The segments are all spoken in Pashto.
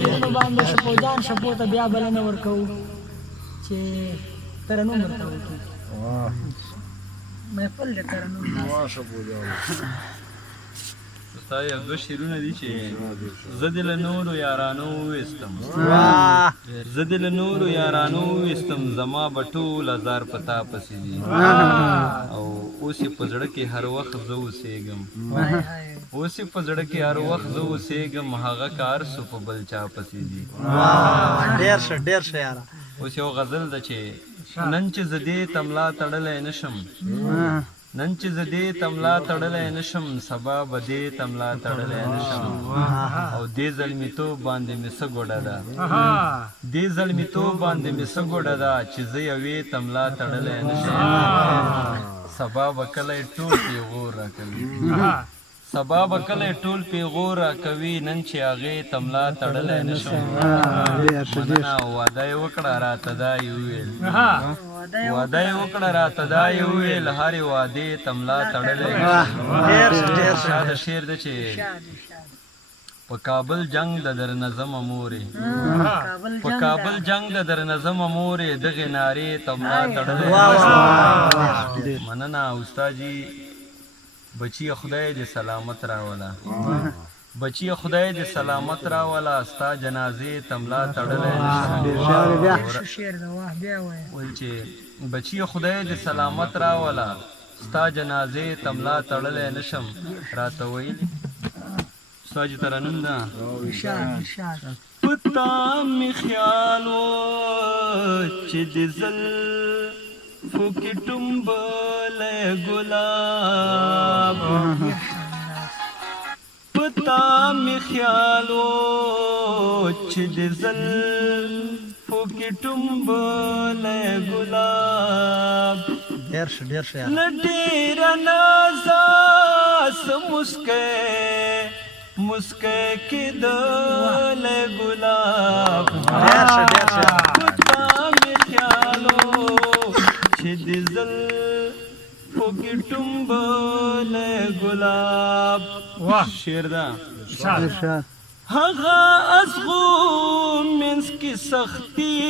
شعرونو باندې شپو جان شپو ته بیا بلنه ورکوو چې ترنم ورته وکړي محفل د ترنم ستا یو دوه شعرونه دي چې زه دې له نورو یارانو وویستم زه دې له نورو یارانو وویستم زما به ټول هزار په تا پسې دي او اوس یې په زړه کې هر وخت زه اوسېږم اوس یې په زړه کې هر وخت زه اوسېږم هغه کار سو په بل چا پسې دي ډېر ښه یاره اوس یو غزل ده چې نن چې زه دې تملا تړلی نشم نن چې زه دې تملا تړلی نشم سبا به دې تملا تړلی نشم او دې زلمیتوب باندې مې څه ګوډه ده دې زلمیتوب باندې مې څه ګوډه ده چې زه یوې تملا تړلی نشم سبا به کلی ټول پیغور راکوي سبا به کلی ټول پیغور راکوي نن چې هغې تملا تړلی نشم مننه واده یې وکړه راته دا یې وویل واده یې وکړه راته دا یې وویل هرې وعدې تملا تړلی شا د شعر ده چې په کابل جنگ د درنظمه مورې په کابل جنگ د درنظمه مورې دغې نارې تملا تړلی مننه استاد جي بچی خدای دې سلامت راوله بچی خدای دې سلامت راوله ستا جنازې تملا تړلی وایي چې بچی خدای دې سلامت راوله ستا جنازې تملا تړلی نشم راته ویلي ستا جي ترنم ده پتا مې خیال و چې د زلفو کې ټومبلی ګلاب پتا مې خیال و چې د زلفو کې ټومبلی ګلاب له ډېره نازه څه مسکی کېدلی ګلاب پتا مې خیال و چې د زلفو کې ټومبلی ګلاب شعر ده هغه ازغو منځ کې سختي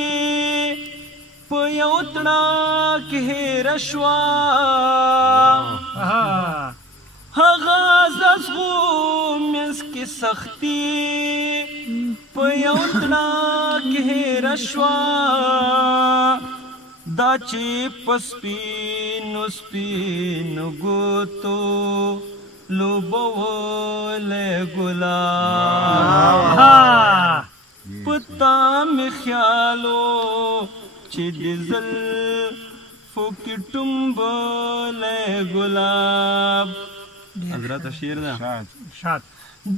په یو تړاک هېره شوه هغه ازغو منځ کې سختي په یو تړاک هېره شوه دا چې په سپینو سپینو ګوتو لوبولی ګلاب پتا مې خیال و چې د زلفو کې ټومبلی ګلاب حضرت شعر ده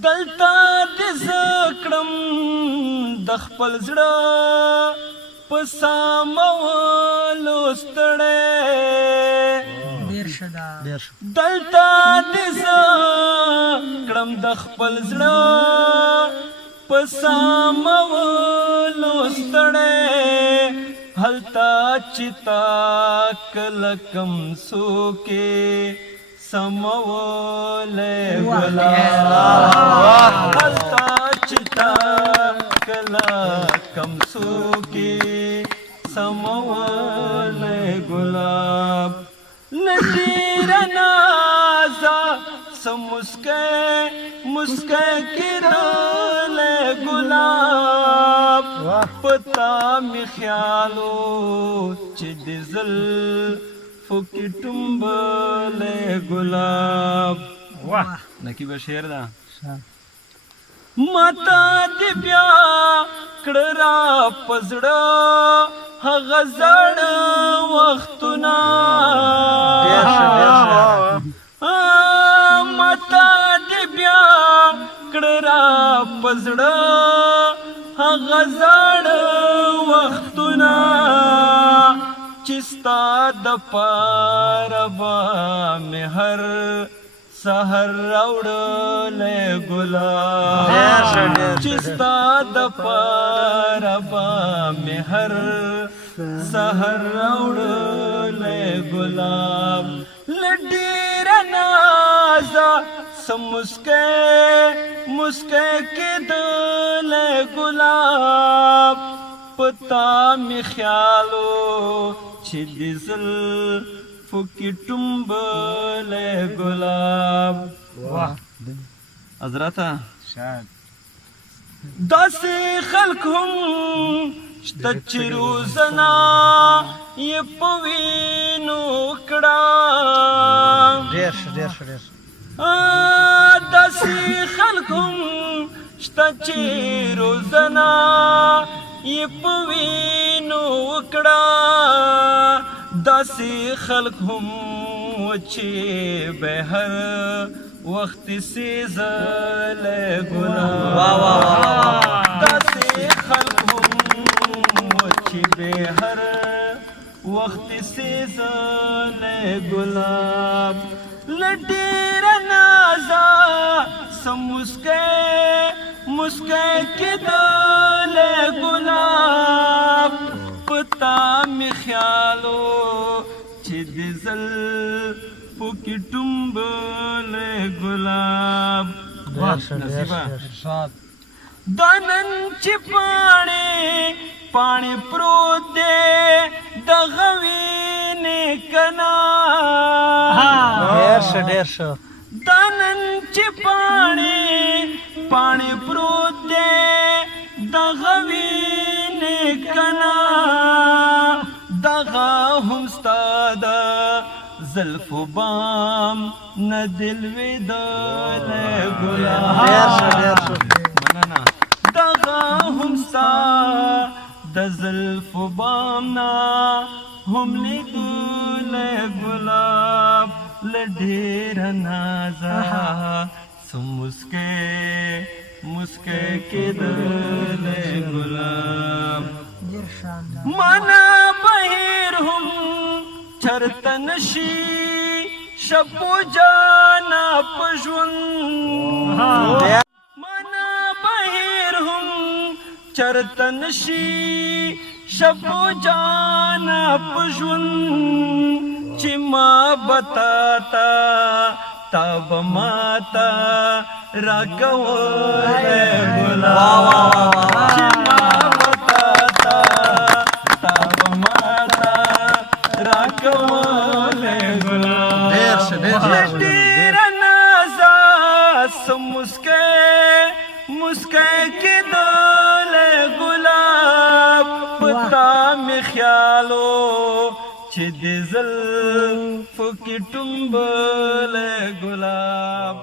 دلته دې زه کړم د خپل زړه په سامولو ستړی دلته دې زه کړم د خپل زړه په سامولو ستړی هلته چې تا کله کم څوکې سمولی ګلاب هلته چې تا کله کم څوکې سمولی ګلاب له ډېره نازه څه مسکی کېدلی ګلاب پتا مې خیال و چې د زلفو کې ټومبلی ګلاب نقیب شعر ده ماته دې بیا کړه را په زړه هغه زړه وختونه ماته دې بیا کړه را په زړه هغه زړه وختونه چې ستا دپاره به مې هر سحر راوړلی ګلاب چې ستا دپاره به مې هر سحر راوړلی ګلاب له ډېره نازه څه مسکی کېدلی ګلاب پتا می خیالو چې د زلفو کې ټومبلی ګلاب حضرته داسې خلک هم شته چې روزنه یې په وینو کړه ډېر ښه ډېر ښه ډېر ښه داسې خلک هم شته چې روزنه یې په وینو کړه داسې خلک هم چې به هر وخت سیزلی ګلاب داسې خلک هم چې به هر وخت سیزلی ګلاب له ډېره نازه سم مسکی کېدلی ګلاب پتا می خیالو چې د زلفو کې ټومبلی ګلاب نصیبه دا نن چې پاڼې پروت دی دغه وینې که نه ډېر ښه ډېر ښه دا نن چې پاڼې پروت دی دغه وینې که نه دغه هم ستا د زلفو بام نه دی لوېدلی ګلاب مننه دغه هم ستا د زلفو بام نه هم لیدلی ګلاب له ډېره نازه سم مسکی کېدلی ګلاب مانا بهر هم چرته نشي شپو جانا په ژوند مانا بهر هم چرته نشي شپو جانا په ژوند چې ما بتا تا به ماته راکولی ګلاب چې ما بتا تا به ماته راکولی ګلاب ډېره نازه سم مسکی کېدلی ګلاب پتا می خیالو چې د زلفو کې ټومبلی ګلاب